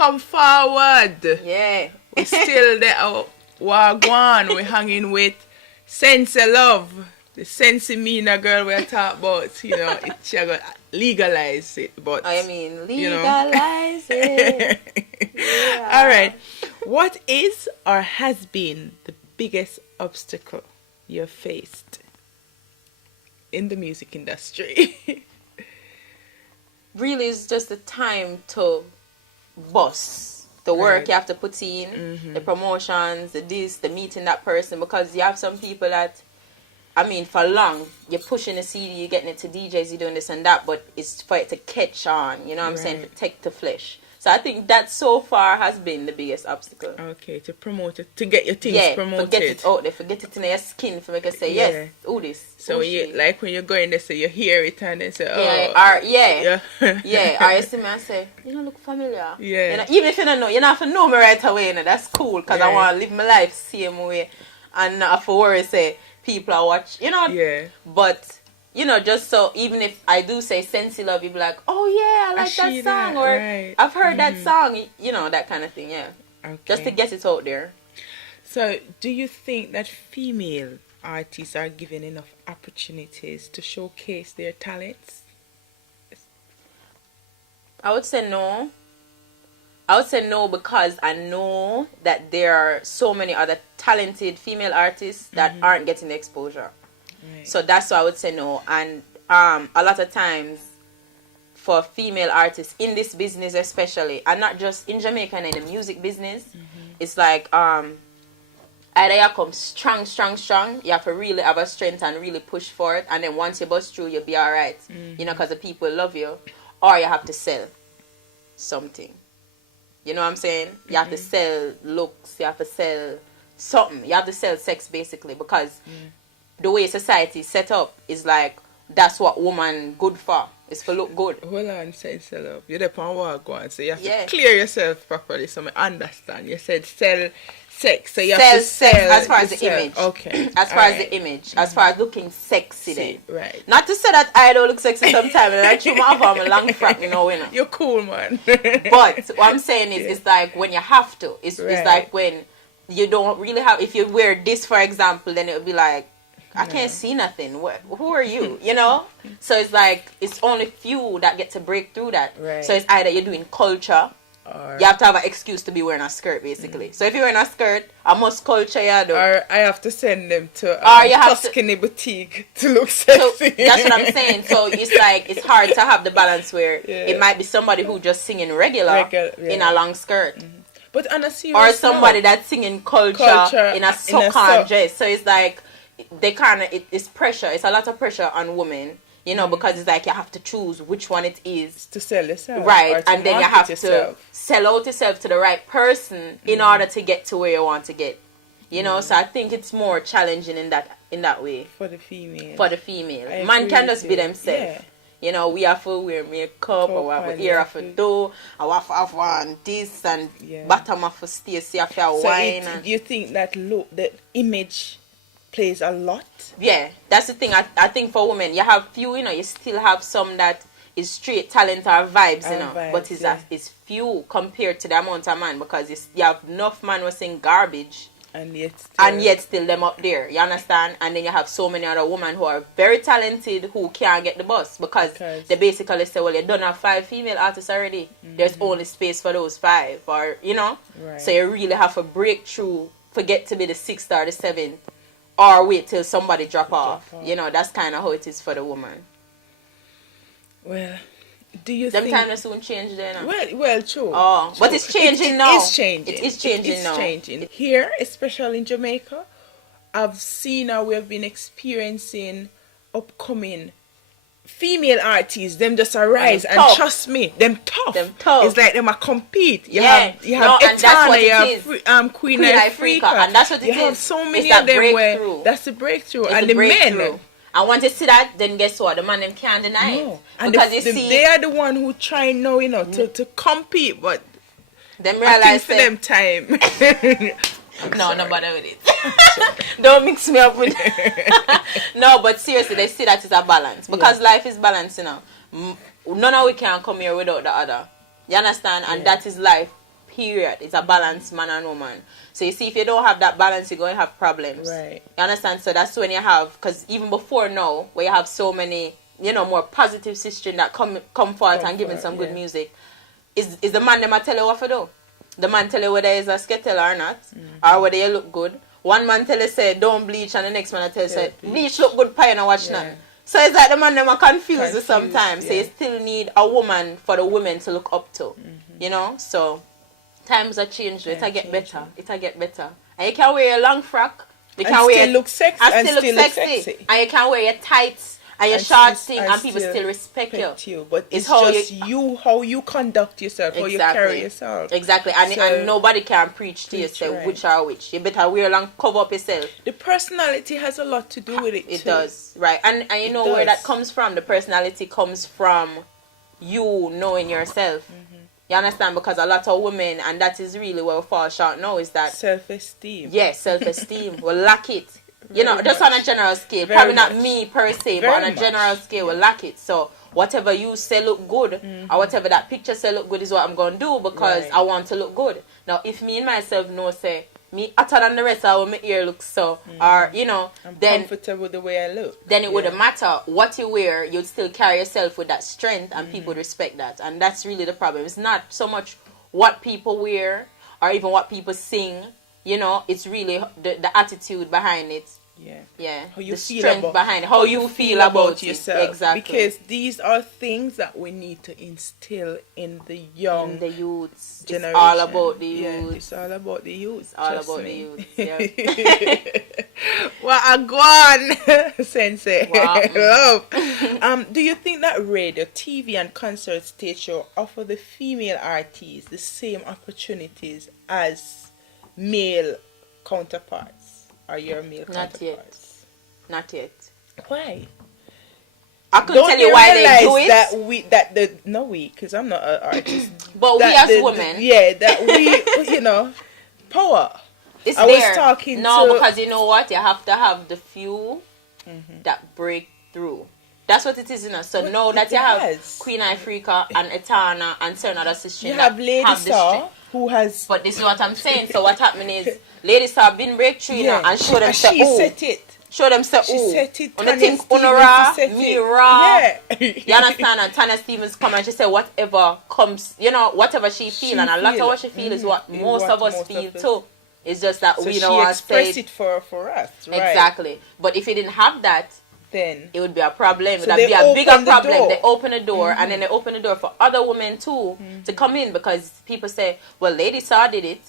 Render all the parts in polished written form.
come forward. Yeah. We're still there. Wha A Gwaan. We're hanging with Cenclove, the Sensimina girl we're talking about. You know, she gonna legalize it, but I mean, you know. legalize it. Yeah. All right. What is or has been the biggest obstacle you've faced in the music industry? Really, it's just the time to boss. The work Right. you have to put in, the promotions, the this, the meeting that person, because you have some people that, I mean, for long, you're pushing a CD, you're getting it to DJs, you're doing this and that, but it's for it to catch on, you know what I'm saying, to Right. take to flesh. So I think that so far has been the biggest obstacle. Okay, to promote it, to get your things Yeah, promoted. forget it out there, forget it in your skin, for make us say, yes, do this. So oh, you, shit. like when you go in there, so you hear it and they say, oh. Yeah, Yeah. yeah, or you see me and say, you know, look familiar. Yeah. You know, even if you don't know, you don't have to know me right away, you know, that's cool, because I Right. want to live my life same way, and not have to worry, say, people are watching, you know. Yeah. But, you know, just so, even if I do say Cenclove, you be like, oh yeah, I like that see song, that, or right. I've heard that song, you know, that kind of thing, yeah. Okay. Just to get it out there. So, do you think that female artists are given enough opportunities to showcase their talents? I would say no. I would say no because I know that there are so many other talented female artists that aren't getting the exposure. Right. So that's why I would say no. And a lot of times for female artists in this business especially, and not just in Jamaica and in the music business, it's like either you come strong, you have to really have a strength and really push for it, and then once you bust through, you'll be alright, you know, because the people love you, or you have to sell something. You know what I'm saying? You have to sell looks, you have to sell something, you have to sell sex basically, because the way society is set up is like, that's what woman good for, is for look good. Hold on, Cenclove. You're there on Wha A Gwaan, so you have Yeah. to clear yourself properly so I understand. You said sell sex, so you Sell have to sex sell as far as the yourself. image. Okay. As far as the image, as far as looking sexy then. Right. Not to say that I don't look sexy sometimes, and I chew my off on a long frock, you know. You're cool, man. But what I'm saying is, it's like when you have to. It's Right. like when you don't really have. If you wear this, for example, then it would be like, I can't see nothing. Who are you? You know. So it's like it's only few that get to break through that. Right. So it's either you're doing culture. Or, You have to have an excuse to be wearing a skirt, basically. So if you're wearing a skirt, I must culture you, though. or I have to send them to Or you have Tuscany boutique to look So sexy. that's what I'm saying. So it's like it's hard to have the balance where Yeah. it might be somebody who just singing regular Yeah. in a long skirt, But on a serious or somebody note, that's singing culture in a sock. sock dress. So it's like they kind of it's pressure. It's a lot of pressure on women, you know, because it's like you have to choose which one it is. to sell yourself, or Right, to and then you market have yourself. to sell out yourself to the right person in order to get to where you want to get. You know, so I think it's more challenging in that way for the female. for the female. I Man agree can with just be you. themselves. Yeah. You know, we have to wear makeup, or we have to ear have to do, or we have to have one this, and Yeah. bottom have to stay, see if you So wine. And, do you think that the image plays a lot? yeah, that's the thing. I think for women, you have few, you know, you still have some that is straight talent or vibes, you Or know, vibes, but it's, yeah. it's few compared to the amount of man, because you have enough man who sing garbage. And yet Still them up there, you understand? And then you have so many other women who are very talented who can't get the bus because they basically say, well, you don't have 5 female artists already. There's only space for those 5, or you know. Right. So you really have to break through, forget to be the 6th or the 7th, or wait till somebody drop off. You know, that's kind of how it is for the woman. Well, do you Them think... time will soon change then. Well, true. Oh, but it's changing now. It is changing. It is changing It is now. changing. Here, especially in Jamaica, I've seen how we have been experiencing upcoming female artists. Them just arise and tough. trust me, them tough. Them tough. It's like them a compete. You Yeah. have No, and that's Etana, what you it have is. Queen Africa, and that's what it you is. have so It's many that of them where breakthrough. that's the breakthrough. It's And the the men. breakthrough. And once you see that, then guess what? The man them can't deny it. No. And Because you see, they are the one who try now, you know, to compete, but them I realize think for them time. no bother with it. Don't mix me up with No, but seriously, they see that it's a balance. Because life is balanced, you know. None of we can come here without the other. You understand? And that is life period. It's a balance, man and woman. So you see, if you don't have that balance, you're going to have problems. Right. You understand? So that's when you have, because even before now, where you have so many, you know, more positive sisters that come forth and giving some good music, is the man them a tell you what to do. The man tell you whether it's a skittle or not, or whether you look good. One man tell you say don't bleach, and the next man tell you say bleach look good, pie and watch none. So it's like the man them are confused sometimes. So you still need a woman for the women to look up to. You know? So times are changed. It'll get better. It'll get better. And you can wear a long frock. You can wear still look sexy. And still look sexy. And you can wear your tights and your short thing, and people still respect you. But it's just how you conduct yourself, how you carry yourself. Exactly. And nobody can preach to yourself which are which. You better wear long, cover up yourself. The personality has a lot to do with it. It does. Right. And you know where that comes from. The personality comes from you knowing yourself. You understand? Because a lot of women, and that is really where we fall short now, is that self-esteem. Yes, self-esteem. We lack it. You know, just on a general scale. Probably not me per se, but on a general scale, we lack it. So whatever you say look good, or whatever that picture say look good, is what I'm going to do, because I want to look good. Now, if me and myself know, say, me hotter than the rest of my ear looks so, or, you know, I'm then comfortable with the way I look. Then it wouldn't matter what you wear, you'd still carry yourself with that strength, and people would respect that. And that's really the problem. It's not so much what people wear, or even what people sing, you know, it's really the attitude behind it. Yeah. How you the feel strength about, behind it. How you feel about yourself. Exactly. Because these are things that we need to instill in the young youths generation. It's all about the youth. Yeah, it's all about the youth. It's all about the youth. Yeah. Wha A Gwaan, Sensei. Wow. Love. Do you think that radio, TV, and concert stage show offer the female artists the same opportunities as male counterparts? Are your male counterparts? Not yet. Why? I couldn't tell you why they do it. Because I'm not an artist. But we as women. That we, you know, power. It's I there. was talking because you know what? You have to have the few that break through. That's what it is, you know. So but now that you have Queen Ifrica and Etana and certain other sisters, you have Lady Saw, who has. But this is what I'm saying. So what happened is Lady Saw been breakthrough, you know, and show them say, oh. Set it. Show them say, she set it. When they think Unora, me raw. Yeah. You understand? And Tanya Stevens come and she say whatever comes, you know, whatever she feel, and a lot of what she feel is what most of us feel too. It's just that we don't want to say express it for us, right? Exactly. But if you didn't have that, then it would be a problem. It would be a bigger problem. They open the door, and then they open the door for other women too to come in, because people say, well, Lady Saw did it.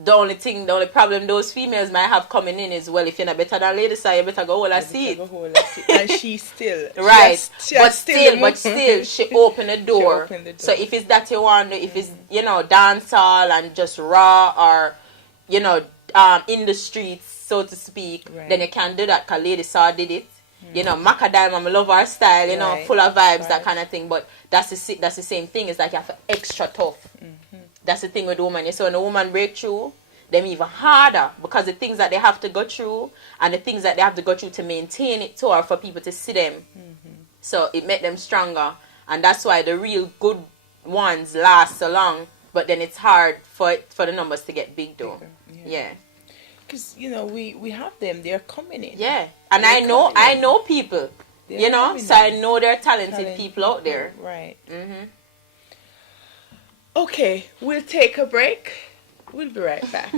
The only problem those females might have coming in is, well, if you're not better than Lady Saw, you better go hold a seat. And she still. Right. But still, she opened the door. So if it's that you want, if it's, you know, dancehall and just raw, or, you know, in the streets, so to speak, then you can do that, because Lady Saw did it. You know, Macadam, I love her style, you know, full of vibes, that kind of thing. But that's the same thing. It's like you have to extra tough. That's the thing with the woman. You see, when a woman break through, them even harder, because the things that they have to go through, and the things that they have to go through to maintain it too, or for people to see them. So it make them stronger. And that's why the real good ones last so long. But then it's hard for the numbers to get big though. Yeah. Because, you know, we have them. They're coming in. Yeah. And I know people. You know? So I know there are talented people out there. Right. Okay. We'll take a break. We'll be right back.